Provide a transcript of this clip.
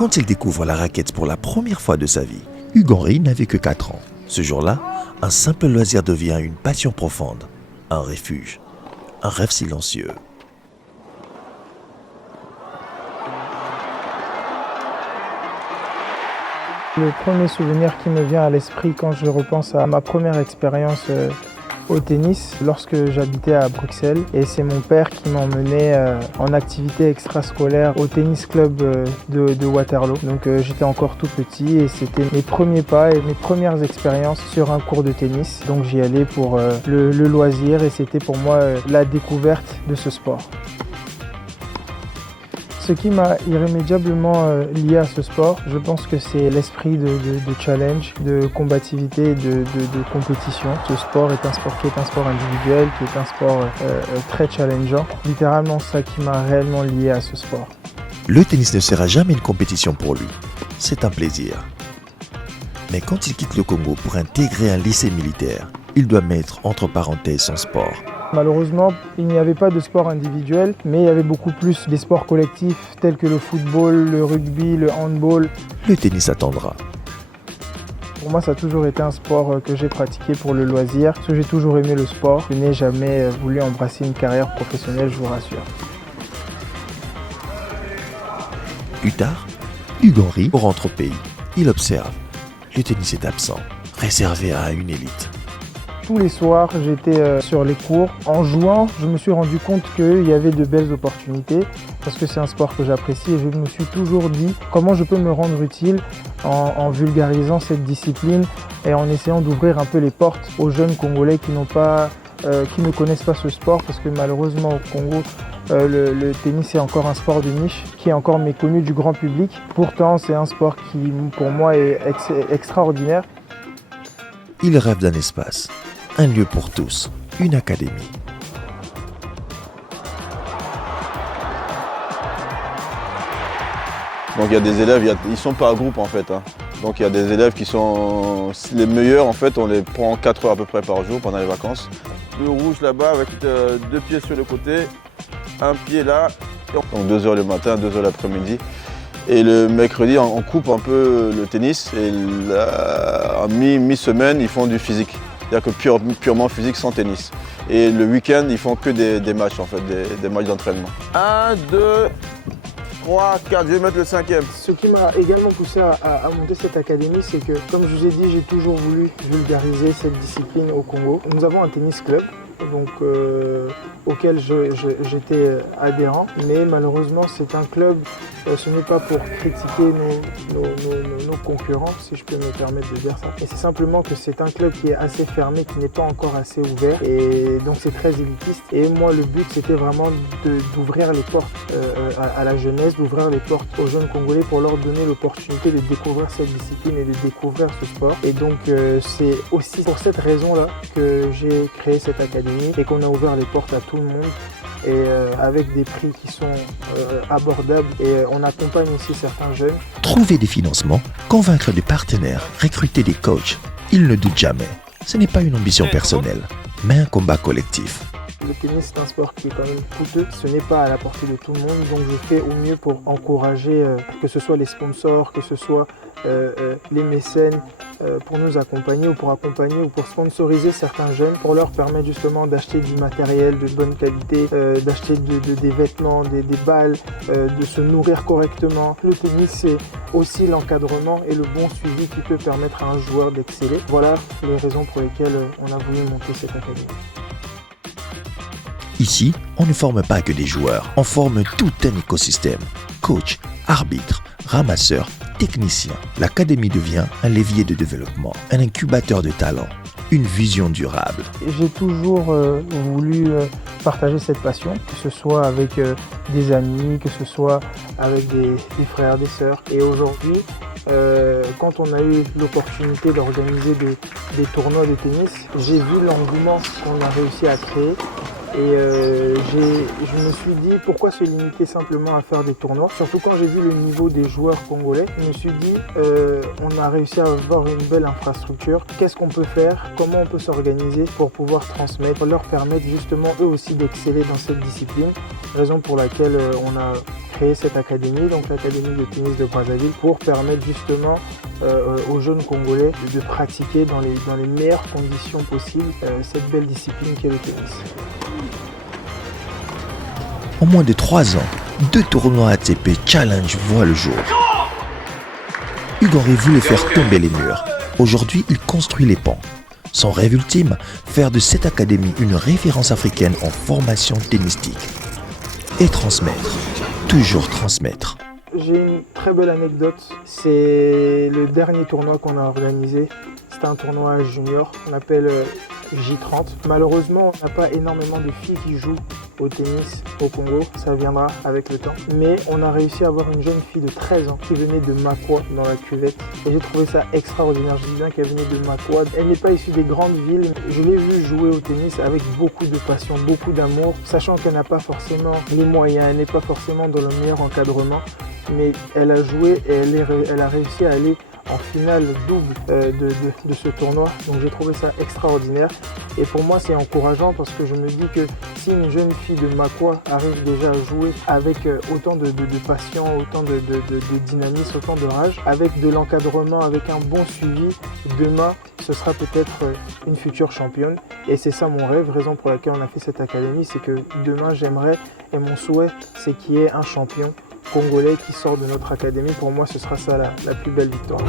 Quand il découvre la raquette pour la première fois de sa vie, Hugues Henry n'avait que 4 ans. Ce jour-là, un simple loisir devient une passion profonde, un refuge, un rêve silencieux. Le premier souvenir qui me vient à l'esprit quand je repense à ma première expérience au tennis, lorsque j'habitais à Bruxelles, et c'est mon père qui m'emmenait en activité extrascolaire au tennis club de Waterloo. Donc j'étais encore tout petit et c'était mes premiers pas et mes premières expériences sur un cours de tennis. Donc j'y allais pour le loisir et c'était pour moi la découverte de ce sport. Ce qui m'a irrémédiablement lié à ce sport, je pense que c'est l'esprit de challenge, de combativité, de compétition. Ce sport est un sport qui est un sport individuel, qui est un sport très challengeant. Littéralement ça qui m'a réellement lié à ce sport. Le tennis ne sera jamais une compétition pour lui, c'est un plaisir. Mais quand il quitte le Congo pour intégrer un lycée militaire, il doit mettre entre parenthèses son sport. Malheureusement, il n'y avait pas de sport individuel, mais il y avait beaucoup plus des sports collectifs tels que le football, le rugby, le handball. Le tennis attendra. Pour moi, ça a toujours été un sport que j'ai pratiqué pour le loisir, parce que j'ai toujours aimé le sport. Je n'ai jamais voulu embrasser une carrière professionnelle, je vous rassure. Plus tard, Hugues Henry rentre au pays. Il observe. Le tennis est absent, réservé à une élite. Tous les soirs, j'étais sur les cours. En jouant, je me suis rendu compte qu'il y avait de belles opportunités parce que c'est un sport que j'apprécie et je me suis toujours dit comment je peux me rendre utile en vulgarisant cette discipline et en essayant d'ouvrir un peu les portes aux jeunes Congolais qui ne connaissent pas ce sport parce que malheureusement au Congo, le tennis est encore un sport de niche qui est encore méconnu du grand public. Pourtant, c'est un sport qui, pour moi, est extraordinaire. Il rêve d'un espace, un lieu pour tous, une académie. Donc il y a des élèves, ils sont par groupe en fait. Donc il y a des élèves qui sont les meilleurs en fait, on les prend 4 heures à peu près par jour pendant les vacances. Le rouge là-bas avec 2 pieds sur le côté, un pied là, donc 2 heures le matin, 2 heures l'après-midi. Et le mercredi, on coupe un peu le tennis et là, en mi-semaine, ils font du physique. C'est-à-dire que purement physique sans tennis. Et le week-end, ils font que des matchs en fait, des matchs d'entraînement. 1, 2, 3, 4, je vais mettre le 5e. Ce qui m'a également poussé à monter cette académie, c'est que, comme je vous ai dit, j'ai toujours voulu vulgariser cette discipline au Congo. Nous avons un tennis club, donc, auquel j'étais adhérent, mais malheureusement c'est un club, ce n'est pas pour critiquer nos concurrents, si je peux me permettre de dire ça, et c'est simplement que c'est un club qui est assez fermé, qui n'est pas encore assez ouvert, et donc c'est très élitiste, et moi le but c'était vraiment d'ouvrir les portes à la jeunesse, d'ouvrir les portes aux jeunes Congolais pour leur donner l'opportunité de découvrir cette discipline et de découvrir ce sport, et donc c'est aussi pour cette raison-là que j'ai créé cette académie et qu'on a ouvert les portes à tout le monde et avec des prix qui sont abordables et on accompagne aussi certains jeunes. Trouver des financements, convaincre des partenaires, recruter des coachs, il ne doute jamais. Ce n'est pas une ambition personnelle, mais un combat collectif. Le tennis c'est un sport qui est quand même coûteux, ce n'est pas à la portée de tout le monde, donc je fais au mieux pour encourager que ce soit les sponsors, que ce soit les mécènes pour nous accompagner ou pour accompagner ou pour sponsoriser certains jeunes pour leur permettre justement d'acheter du matériel de bonne qualité, d'acheter des vêtements, des balles, de se nourrir correctement. Le tennis c'est aussi l'encadrement et le bon suivi qui peut permettre à un joueur d'exceller. Voilà les raisons pour lesquelles on a voulu monter cette académie. Ici, on ne forme pas que des joueurs, on forme tout un écosystème. Coach, arbitre, ramasseur, technicien. L'académie devient un levier de développement, un incubateur de talent, une vision durable. J'ai toujours voulu partager cette passion, que ce soit avec des amis, que ce soit avec des frères, des sœurs. Et aujourd'hui, quand on a eu l'opportunité d'organiser des tournois de tennis, j'ai vu l'engouement qu'on a réussi à créer Je me suis dit pourquoi se limiter simplement à faire des tournois. Surtout quand j'ai vu le niveau des joueurs congolais, je me suis dit on a réussi à avoir une belle infrastructure. Qu'est-ce qu'on peut faire? Comment on peut s'organiser pour pouvoir transmettre, leur permettre justement eux aussi d'exceller dans cette discipline. Raison pour laquelle on a créé cette académie, donc l'académie de tennis de Brazzaville, pour permettre justement aux jeunes Congolais de pratiquer dans les meilleures conditions possibles cette belle discipline qu'est le tennis. En moins de 3 ans, 2 tournois ATP Challenge voient le jour. Hugues Henry voulait faire tomber les murs. Aujourd'hui, il construit les ponts. Son rêve ultime, faire de cette académie une référence africaine en formation tennistique. Et transmettre, toujours transmettre. J'ai une très belle anecdote, c'est le dernier tournoi qu'on a organisé. C'était un tournoi junior, on appelle J30. Malheureusement, on n'a pas énormément de filles qui jouent au tennis au Congo, ça viendra avec le temps. Mais on a réussi à avoir une jeune fille de 13 ans qui venait de Makwa dans la cuvette. Et j'ai trouvé ça extraordinaire, je dis bien qu'elle venait de Makwa. Elle n'est pas issue des grandes villes, je l'ai vue jouer au tennis avec beaucoup de passion, beaucoup d'amour, sachant qu'elle n'a pas forcément les moyens, elle n'est pas forcément dans le meilleur encadrement. Mais elle a joué et elle a réussi à aller en finale double de ce tournoi. Donc j'ai trouvé ça extraordinaire. Et pour moi c'est encourageant parce que je me dis que si une jeune fille de Makwa arrive déjà à jouer avec autant de passion, autant de dynamisme, autant de rage, avec de l'encadrement, avec un bon suivi, demain ce sera peut-être une future championne. Et c'est ça mon rêve, raison pour laquelle on a fait cette académie, c'est que demain j'aimerais, et mon souhait c'est qu'il y ait un champion congolais qui sort de notre académie. Pour moi, ce sera ça la plus belle victoire.